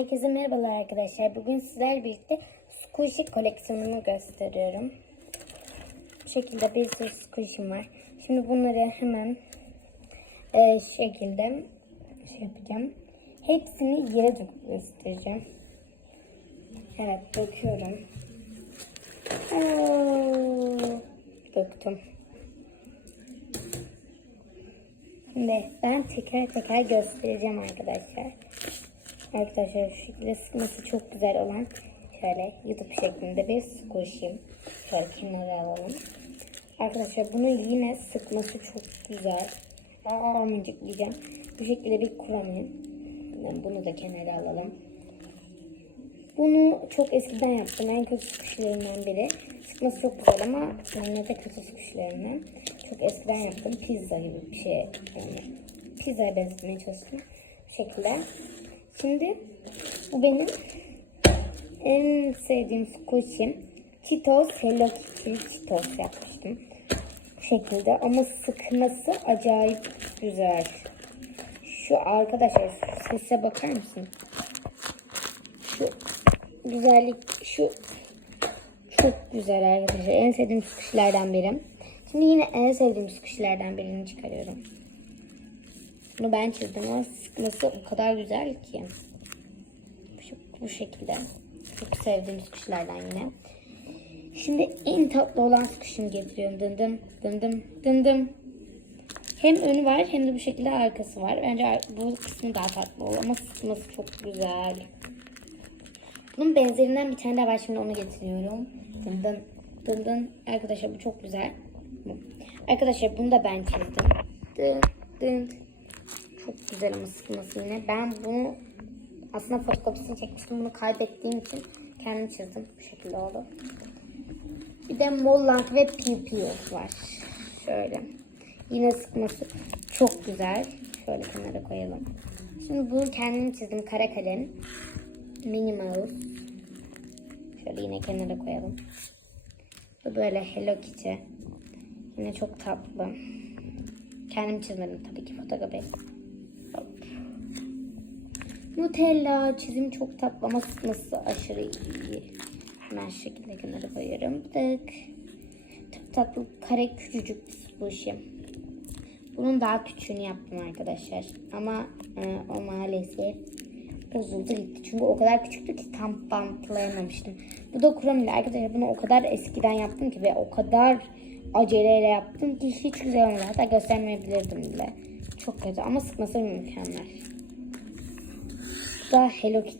Herkese merhabalar arkadaşlar. Bugün sizlerle birlikte squishy koleksiyonumu gösteriyorum. Bu şekilde bir sürü squishy'm var. Şimdi bunları hemen e, şu şekilde şey yapacağım. Hepsini yere döküp göstereceğim. Evet döküyorum. Oo, döktüm. Şimdi ben teker teker göstereceğim arkadaşlar. Arkadaşlar şu şekilde sıkması çok güzel olan şöyle YouTube şeklinde bir squishy'im. Şöyle kenara alalım. Arkadaşlar bunu yine sıkması çok güzel. Aa mıcıklayacağım. Bu şekilde bir kuramin. Bunu da kenara alalım. Bunu çok eskiden yaptım. En kötü sıkışlarımdan biri. Sıkması çok güzel ama yine kötü sıkışlarımdan. Çok eskiden yaptım. Pizza gibi bir şey. Yani pizzaya benzetmeye çalıştım. Bu şekilde. Şimdi bu benim en sevdiğim squish'im. Cheetos Hello Kitty Cheetos yapmıştım. Bu şekilde ama sıkması acayip güzel. Şu arkadaşlar sese bakar mısın? Şu güzellik şu çok güzel arkadaşlar. En sevdiğim squishlerden biri. Şimdi yine en sevdiğim squishlerden birini çıkarıyorum. Bunu ben çizdim ama sıkması o kadar güzel ki. Şu, bu şekilde. Çok sevdiğim squishlerden yine. Şimdi en tatlı olan squish'imi getiriyorum. Dındım dındım dındım. Hem önü var hem de bu şekilde arkası var. Bence bu kısmı daha tatlı olur ama sıkması çok güzel. Bunun benzerinden bir tane daha var. Şimdi onu getiriyorum. Dın dın dın dın. Arkadaşlar bu çok güzel. Bu. Arkadaşlar bunu da ben çizdim. Dın dın. Çok güzel ama sıkması yine. Ben bunu aslında fotokopisini çekmiştim. Bunu kaybettiğim için kendim çizdim. Bu şekilde oldu. Bir de Mollank ve Pipios var. Şöyle. Yine sıkması çok güzel. Şöyle kenara koyalım. Şimdi bunu kendim çizdim. Kara kalem. Minnie Mouse. Şöyle yine kenara koyalım. Bu böyle Hello Kitty. Yine çok tatlı. Kendim çizmedim tabii ki fotoğrafı. Nutella çizim çok tatlı ama sıkması aşırı iyi. Hemen şekilde kenara koyuyorum. Tık. Çok tatlı kare küçücük bir squishy. Bunun daha küçüğünü yaptım arkadaşlar. Ama e, o maalesef bozuldu gitti. Çünkü o kadar küçüktü ki tam bantlayamamıştım. Bu da kuramıyla arkadaşlar bunu o kadar eskiden yaptım ki ve o kadar aceleyle yaptım ki hiç güzel olmadı. Hatta göstermeyebilirdim bile. Çok kötü ama sıkması mükemmel. Bu da Hello Kitty.